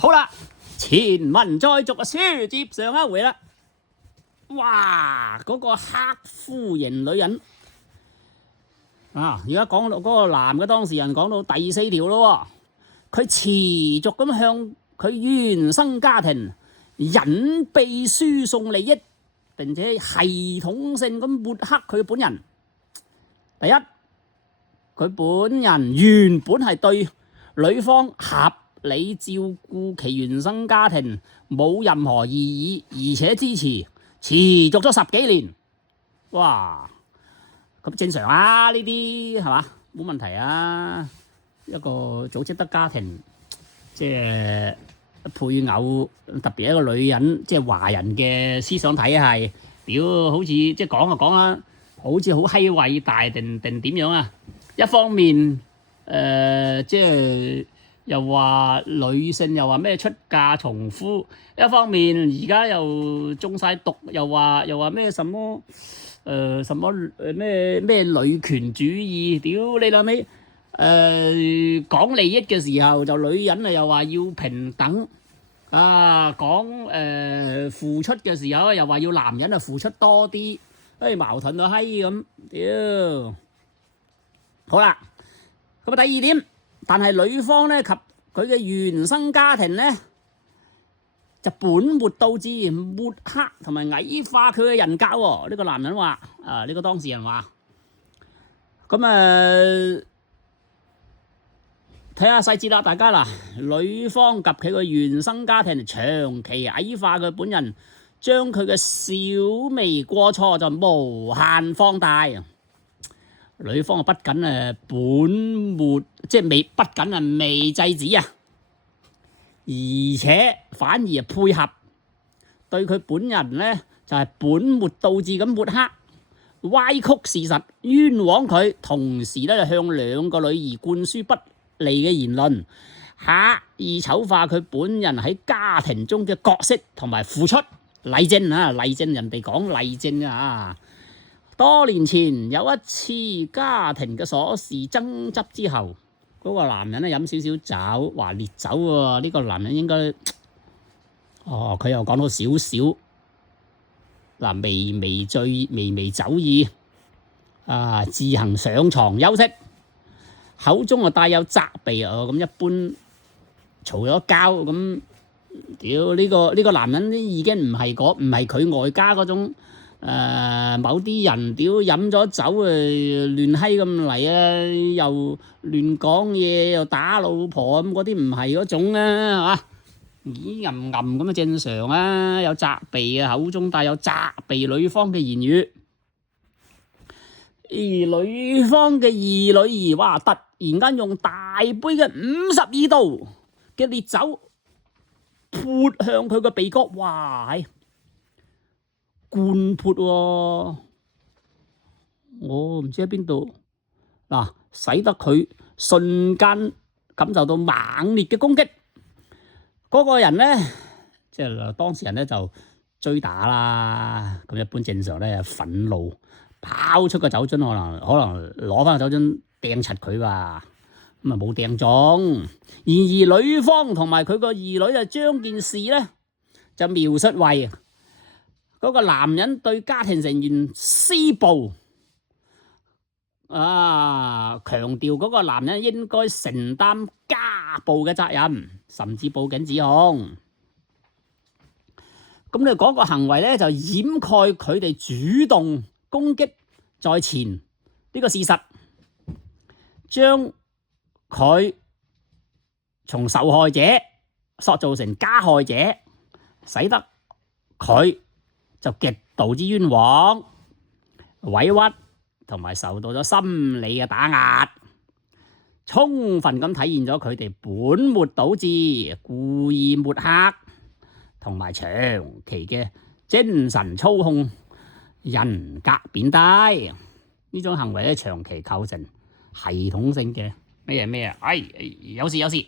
好啦，前文再續啊，書接上一回啦。哇！嗰個黑夫型女人啊，而家講到嗰個男嘅當事人講到第4條咯，佢持續咁向佢原生家庭隱秘輸送利益，並且系統性咁抹黑佢本人。第一，佢本人原本係對女方合理照顧其原生家庭冇任何異議，而且支持，持續咗10幾年。哇！咁正常啊，呢啲係嘛，冇問題啊。一個組織得家庭，即係配偶，特別一個女人，即係華人嘅思想體系，屌好似即係講就講啦，好似好閪偉大定點樣啊？一方面即係又話女性又話咩出嫁從夫，一方面而家又中晒毒，又話咩什麼咩女權主義，屌你老味！講利益嘅時候就女人啊又話要平等啊，講付出嘅時候又話要男人啊付出多啲，矛盾到閪咁，屌！好啦，咁啊第2點，但係女方咧及佢嘅原生家庭咧就本末倒置，抹黑同埋矮化佢嘅人格喎。呢個男人話呢個當事人話，咁睇下細節啦，大家啦，女方及佢嘅原生家庭長期矮化佢本人，將佢嘅小微過錯就無限放大。女方不僅本末即係不僅未制止啊，而且反而配合對佢本人咧就係本末倒置咁抹黑、歪曲事實、冤枉佢，同時咧就向2個女兒灌輸不利嘅言論，刻意醜化佢本人喺家庭中嘅角色同埋付出。例證啊，例證人哋講例證啊。多年前有一次家庭嘅瑣事爭執之後，嗰個男人咧飲少少酒，話烈酒喎。呢個男人應該佢又講到少少嗱，微醉、微酒意自行上床休息，口中帶有責備咁一般嘈咗交咁，屌呢個男人已經唔係佢外家嗰種。某啲人屌飲咗酒亂閪咁嚟啊，又亂講嘢，又打老婆咁，嗰啲唔係嗰種啊，係嘛？咦吟咁啊正常啊，有責備啊，口中帶有責備女方嘅言語。而女方嘅2女兒哇，突然間用大杯嘅52度嘅烈酒潑向佢個鼻哥，哇！灌潑喎，我唔知喺邊度嗱，使得佢瞬間感受到猛烈嘅攻擊。嗰個人咧，即係當事人咧就追打啦。咁一般正常咧，憤怒拋出個酒樽，可能攞翻個酒樽掟柒佢吧。咁啊冇掟中。然而女方同埋佢個2女就將件事咧就描述為嗰個男人對家庭成員施暴，強調嗰個男人應該承擔家暴嘅責任，甚至報警指控。咁你嗰個行為咧就掩蓋佢哋主動攻擊在前呢個事實，將佢從受害者塑造成加害者，使得佢就極度之冤枉、委屈同埋受到咗心理嘅打壓，充分咁體現咗佢哋本末倒置、故意抹黑同埋長期嘅精神操控、人格貶低呢種行為咧，長期構成系統性嘅咩啊？有事。